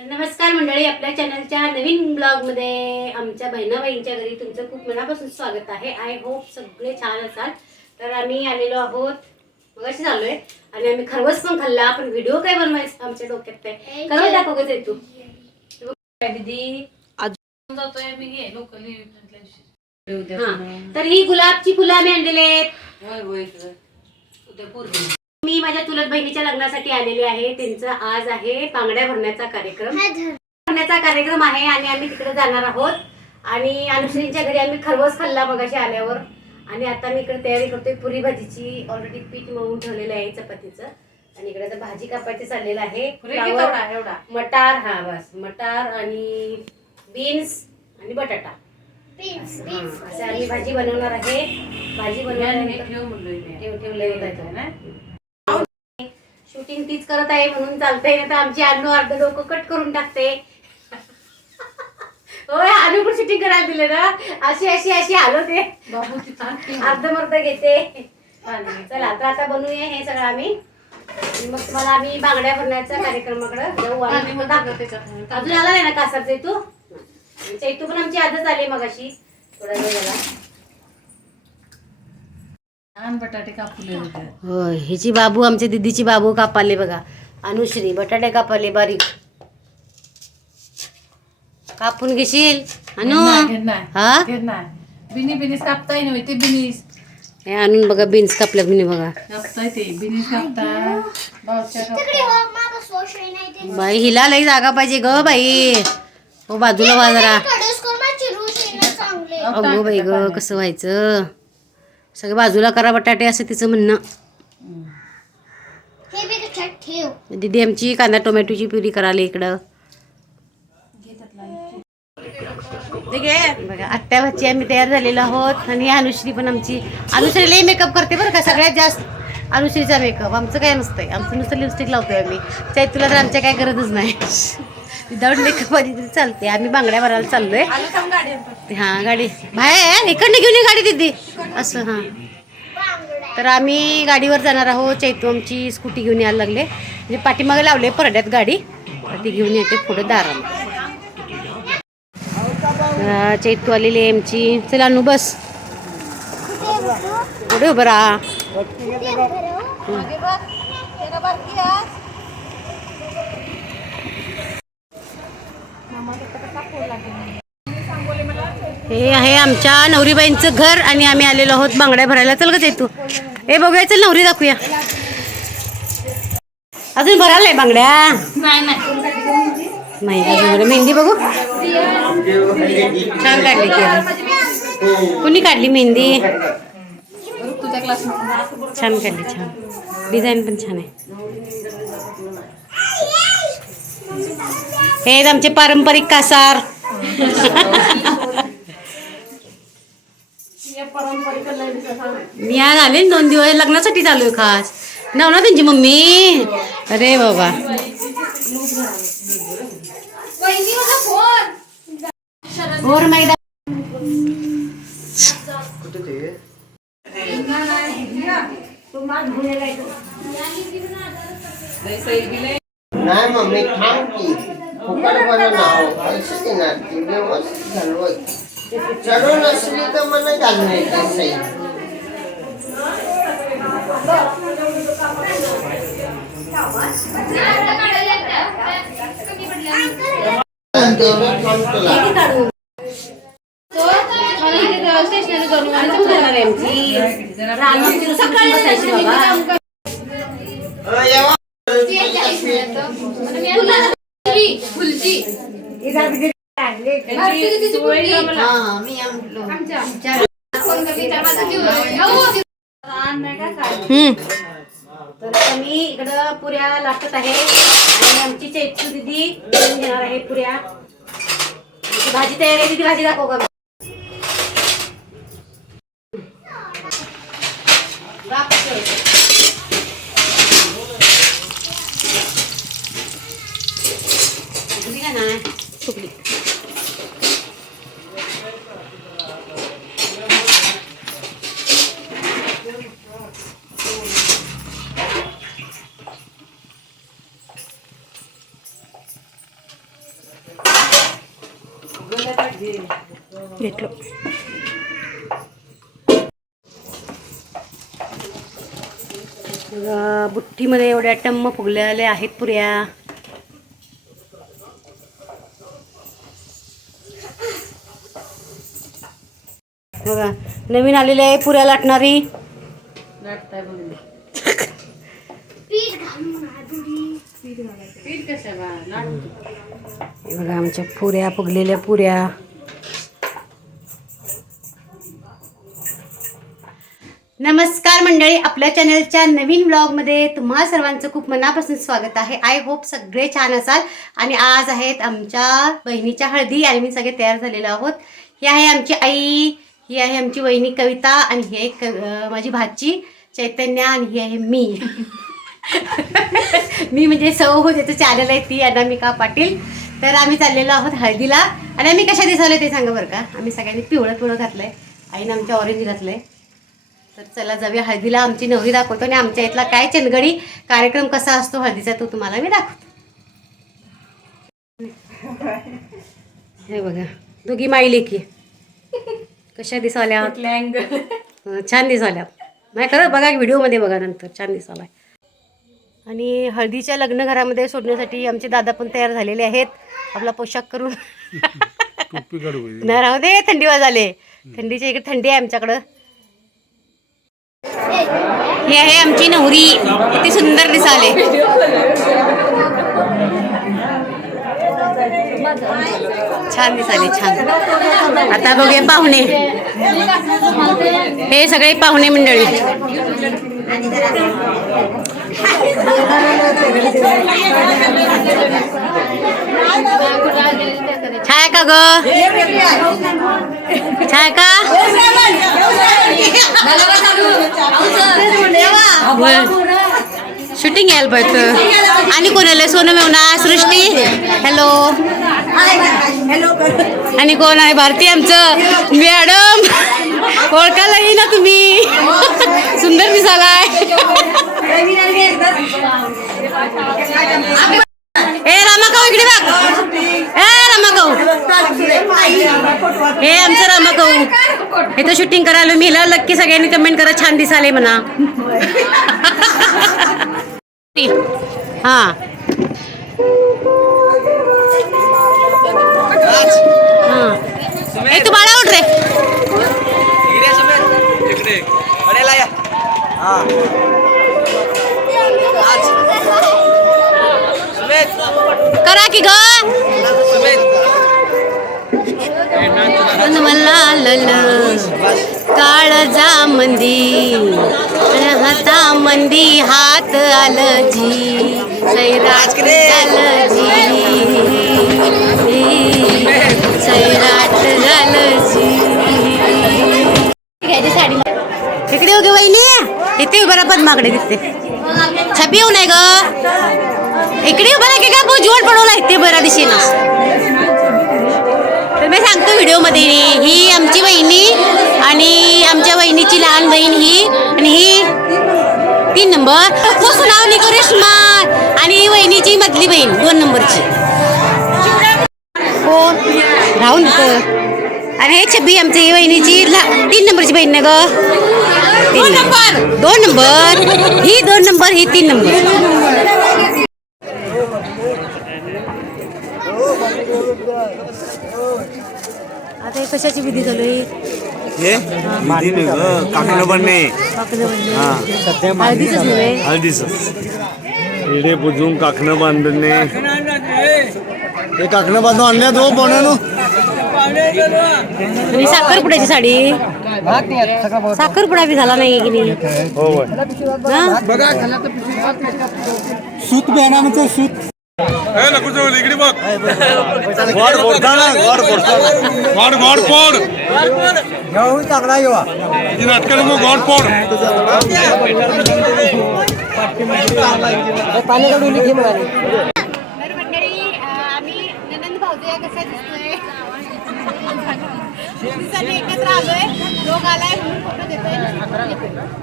नमस्कार मंडळी आपल्या चॅनलच्या नवीन ब्लॉगमध्ये आमच्या बहिणाबाईंच्या घरी तुमचं खूप मनापासून स्वागत आहे. आय होप सगळे छान असाल. तर आम्ही आलेलो आहोत. मगाशी झालोय. आणि आम्ही खरवस पण खाल्ला पण व्हिडिओ काय बनवायचं आमच्या डोक्यात काय? खरवस दाखव कसं आहे तू. काय दीदी? जातोय मी घे लोकली हा तर ही गुलाबची फुलं आम्ही आणलेली आहेत. उद्या पूर्ण मी माझ्या चुलत बहिणीच्या लग्नासाठी आलेले आहे. त्यांचा आज आहे बांगड्या भरण्याचा कार्यक्रम. भरण्याचा कार्यक्रम आहे आणि आम्ही तिकडे जाणार आहोत. आणि अनुश्रींच्या घरी आम्ही खरवस खाल्ला मगाशी आल्यावर. आणि आता मी इकडे तयारी करतोय पुरी भाजीची. ऑलरेडी पीठ मळून ठेवलेलं आहे चपातीचं. आणि इकडे आता भाजी कापायचं चाललेलं आहे. एवढा? मटार हा बस. मटार आणि बीन्स आणि बटाटा. असं आम्ही भाजी बनवणार आहे. भाजी बनवल्यानंतर ठेव म्हणलोय मी. ठेव ठेवलंय शूटिंग तीच करत आहे म्हणून चालतंय नाही तर आमची अनु अर्ध डोकं कट करून टाकते. होय अनु पण शूटिंग करायला दिले ना? अशी अशी अशी आलो ते. अर्ध मर्ध घेते. चला तर आता बनवूया हे सगळं आम्ही. मग तुम्हाला आम्ही बांगड्या भरण्याच्या कार्यक्रमाकडे जाऊ. अजून आला नाही ना कासार चैतू चैतू पण आमची आजच आली मगाशी. थोडा वेळ झाला. छान बटाटे कापले होते होय ह्याची बाबू आमच्या दिदीची बाबू कापाले बघा. अनुश्री बटाटे कापाले बारीक. कापून घेशील? अनु? हा? बिनी बिनीस कापताय ना ते बिनीस हे आणून बघा बीन्स कापल्या बिनी बघा. कापताय ते बिनीस कापता कापता बाई हिला लई जागा पाहिजे ग बाई. हो बाजूला व्हा जरा. अगो बाई ग कसं व्हायचं? सगळं बाजूला करा बटाटे असं तिचं म्हणणं. दीदी आमची कांदा टोमॅटोची प्युरी करायला इकडं. बघा आत्या भाची आम्ही तयार झालेलो आहोत. आणि अनुश्री पण आमची. अनुश्री लई मेकअप करते बरं का सगळ्यात जास्त. अनुश्रीचा मेकअप आमचं काय नसतंय. आमचं नुसतं लिपस्टिक लावतोय आम्ही. चाय तुला तर आमच्या काय गरजच नाही. विदाऊट मेकअप आधी तरी चालते. आम्ही बांगड्या भरायला चाललोय. हा गाडी. बाहेर इकडनं घेऊन ये गाडी दिदी. असं हां. तर आम्ही गाडीवर जाणार आहोत. चैतू आमची स्कूटी घेऊन यायला लागले. म्हणजे पाठीमागे लावले परड्यात गाडी. ती घेऊन येते पुढे दारात चैतू आलेली आहे आमची. चला अनु बस. पुढे उभं राहा. हे आहे आमच्या नवरीबाईंचं घर आणि आम्ही आलेलो आहोत बांगड्या भरायला. चल ग चैतू हे बघूया चल नवरी दाखवूया. अजून भरायला नाही बांगड्या नाही अजून मेहंदी बघू. छान काढली की कुणी काढली मेहंदी? छान काढली छान. डिझाईन पण छान आहे. हे आमचे पारंपरिक कासार. मी आज आले ना दोन दिवस लग्नासाठी चालू आहे खास. नाव ना त्यांची मम्मी. अरे बाबा. और मैदा. नाही मम्मी थांब की. फुकट बरं नाव पैसे ती व्यवस्थित घालवाय चढून असली तर मला घालून सही स्टेशनरी हा, मी. हम्म. तर आता मी इकडं पुऱ्या लाटत आहे. आणि आमची चैतू दिदी बनवून घेणार आहे पुऱ्या. आमची भाजी तयार आहे दिदी भाजी दाखव का सुकली का नाही सुकली घेतलो बघा, बुट्टीमध्ये एवढ्या टम्म फुगलेल्या आहेत पुऱ्या. बघा नवीन आलेली आहे पुऱ्या लाटणारी. बघा आमच्या पुऱ्या फुगलेल्या पुऱ्या. नमस्कार मंडळी आपल्या चॅनलच्या नवीन ब्लॉगमध्ये तुम्हा सर्वांचं खूप मनापासून स्वागत आहे. आय होप सगळे छान असाल. आणि आज आहेत आमच्या बहिणीच्या हळदी आणि मी सगळे तयार झालेलो आहोत. ही आहे आमची आई ही आहे आमची वहिनी कविता आणि ही आहे क माझी भाची चैतन्या आणि ही आहे मी. मी म्हणजे सौ हो त्याचं चॅनल आहे ती अनामिका पाटील. तर आम्ही चाललेलो आहोत हळदीला. आणि आम्ही कशा दिसवलं ते सांगा बरं का? आम्ही सगळ्यांनी पिवळं पिवळं घातलं आहे आईनं आमच्या ऑरेंज घातलं आहे तर चला जाऊया. हळदीला आमची नवरी दाखवतो आणि आमच्या इथला काय चंदगडी कार्यक्रम कसा असतो हळदीचा तो तुम्हाला मी दाखवतो. हे बघा दोघी माईले की. कशा दिसाल्या? छान दिसाल्या. नाही खरं बघा व्हिडिओमध्ये बघा नंतर छान दिसालाय. आणि हळदीच्या लग्न घरामध्ये सोडण्यासाठी आमचे दादा पण तयार झालेले आहेत. आपला पोशाख करून. नाही राहू दे थंडी झाले थंडीच्या इकडे थंडी आहे आमच्याकडं. ही आहे आमची नवरी किती सुंदर दिसाले छान दिसाले छान आता बघूया पाहुणे हे सगळे पाहुणे मंडळी छाया का ग छाया का शूटिंग यायला पाहिजे आणि कोणाला? सोनम मेवना सृष्टी. हॅलो आणि कोण आहे? भारती आमचं. मॅडम ओळखायला येई ना तुम्ही. सुंदर दिसालाय ए रामाकाऊ इकडे बघ. ए रामाकाऊ. हे आमचं रामाकाऊ. हे तर शूटिंग करायला मी हिला नक्की सगळ्यांनी कमेंट करा छान दिसाले म्हणा. हा. तू बाळा उठ रे. करा की ग. सुमेध काळजा मंदी हाता मंदी हात आलं जी सैराट झालं जी सैराट झालं जी इकडे हो गे वहिनी इथे बरं पद्माकडे दिसते छबी येऊ नाही ग. इकडे उभा की का उज्वल पडवला इथे बऱ्या दिशेनं. मी सांगतो व्हिडिओमध्ये. ही आमची वहिनी आणि आमच्या वहिनीची लहान बहीण ही आणि ही तीन नंबर. सुनावणी करिश्मा आणि ही वहिनीची मधली बहीण दोन नंबरची. कोण राहून इथं. आणि हे छबी आमची ही ला- तीन नंबरची बहीण ना ग. दोन नंबर. ही दोन नंबर ही तीन नंबर. आता हे कशाची विधी चालू आहे? हे? विधी नाही ग काकडं पण नाही. हळदीच नव्हे हळदीच इडे पुजून काकणं बांधणे. हे काकणं बांधून आणल्यात हो बनवून आणि साखरपुड्याची साडी? साखरपुडा बी झाला नाही की नाही? हो. हा? सूत बेनाचं सूत. इकडे बघ गोड फोडताना गोड फोडताना गॉड गॉड पोड घेऊन चांगला येवा ही नाटकं मग गॉड पोड तर मंडळी आम्ही ननंद भाऊजया कसा दिसतोय दिवसांनी एकत्र आलोय लोक आलाय म्हणून फोटो देतोय थांबा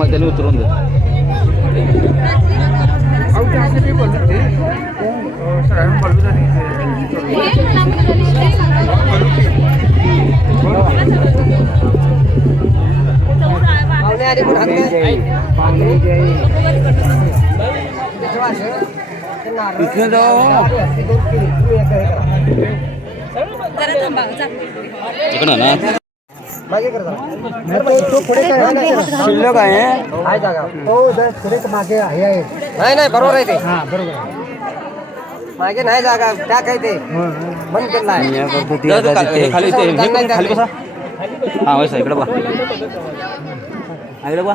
त्याला उतरून दे इथनं जाऊ इकडं ना शिल्लक आहे नाही नाही बरोबर आहे ते मागे नाही जागा त्या काय ते बंद केला आहे या पद्धती आता तिथे खाली ते हे खाली बसा हा वैसा इकडे बा इकडे बा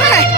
आणि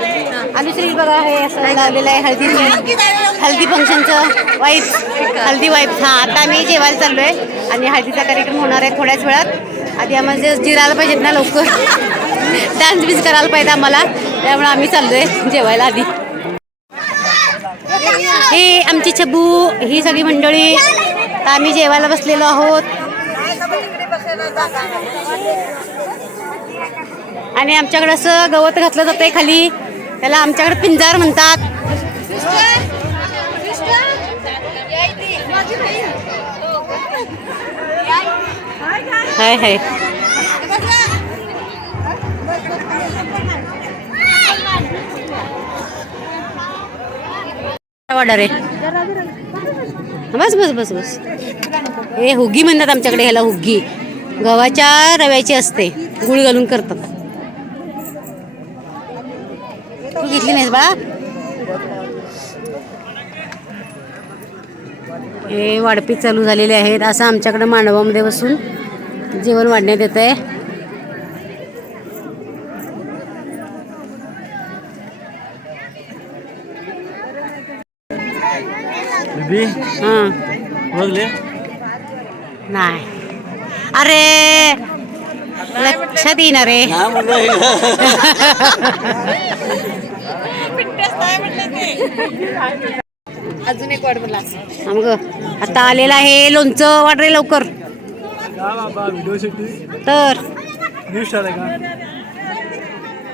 आम्ही श्री बघा हे असं लावलेलं आहे हळदी हल्दी फंक्शनचं वाईफ हळदी वाईफ हां आता आम्ही जेवायला चाललो आहे आणि हळदीचा कार्यक्रम होणार आहे थोड्याच वेळात. आधी आम्हाला जे जिरायला पाहिजेत ना लवकर. डान्स बीस करायला पाहिजे आम्हाला. त्यामुळे आम्ही चाललो आहे जेवायला आधी. हे आमची छबू ही सगळी मंडळी. आम्ही जेवायला बसलेलो आहोत. आणि आमच्याकडे असं गवत घातलं जातंय खाली. त्याला आमच्याकडे पिंजार म्हणतात. हाय हाय. ऑर्डर आहे? बस बस बस बस. हे हुगी म्हणतात आमच्याकडे ह्याला हुगी. गव्हाच्या रव्याची असते. गुळ घालून करतात. तू घेतली नाहीस बा हे वाढपीत चालू झालेले आहेत. असं आमच्याकडे मांडवामध्ये बसून जेवण वाढण्यात येत आहे हां. नाही. अरे लक्षात येईना रे. हा म्हणलं अजून एक वाट बोला. हा मग आता आलेलं आहे लोणचं. वाट रे लवकर. तर.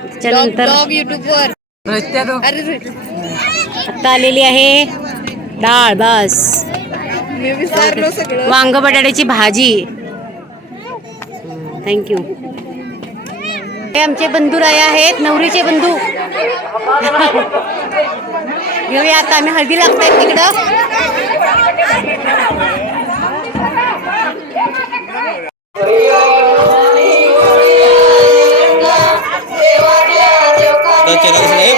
त्याच्यानंतर. युट्यूबवर आता आलेली आहे डाळ बस. मी विसरलो सगळं. वांग बटाट्याची भाजी. थँक्यू हे आमचे बंधू राय आहेत नवरीचे बंधू. घेऊया आता आम्ही हळदी लागतायत तिकडं. हे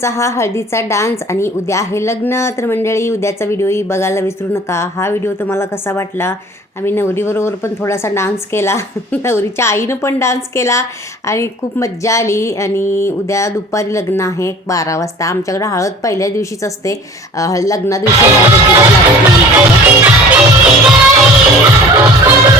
आमचा हा हळदीचा डान्स आणि उद्या आहे लग्न. तर मंडळी उद्याचा व्हिडिओही बघायला विसरू नका. हा व्हिडिओ तुम्हाला कसा वाटला? आम्ही नवरीबरोबर पण थोडासा डान्स केला. नवरीच्या आईनं पण डान्स केला आणि खूप मज्जा आली. आणि उद्या दुपारी लग्न आहे बारा वाजता. आमच्याकडे हळद पहिल्या दिवशीच असते. अं, लग्ना दिवशी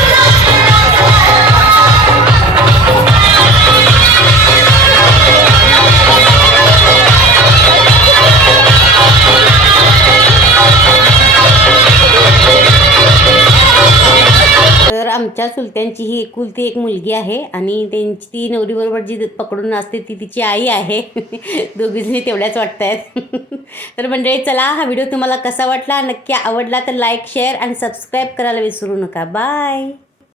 आमच्या चुलत्यांची ही एकुलती एक मुलगी आहे आणि त्यांची ती नवरीबरोबर जी पकडून नाचते ती तिची आई आहे. दोघीजणी तेवढ्याच वाटत आहेत तर मंडळी चला हा व्हिडिओ तुम्हाला कसा वाटला नक्की आवडला तर लाईक शेअर आणि सबस्क्राईब करायला विसरू नका. बाय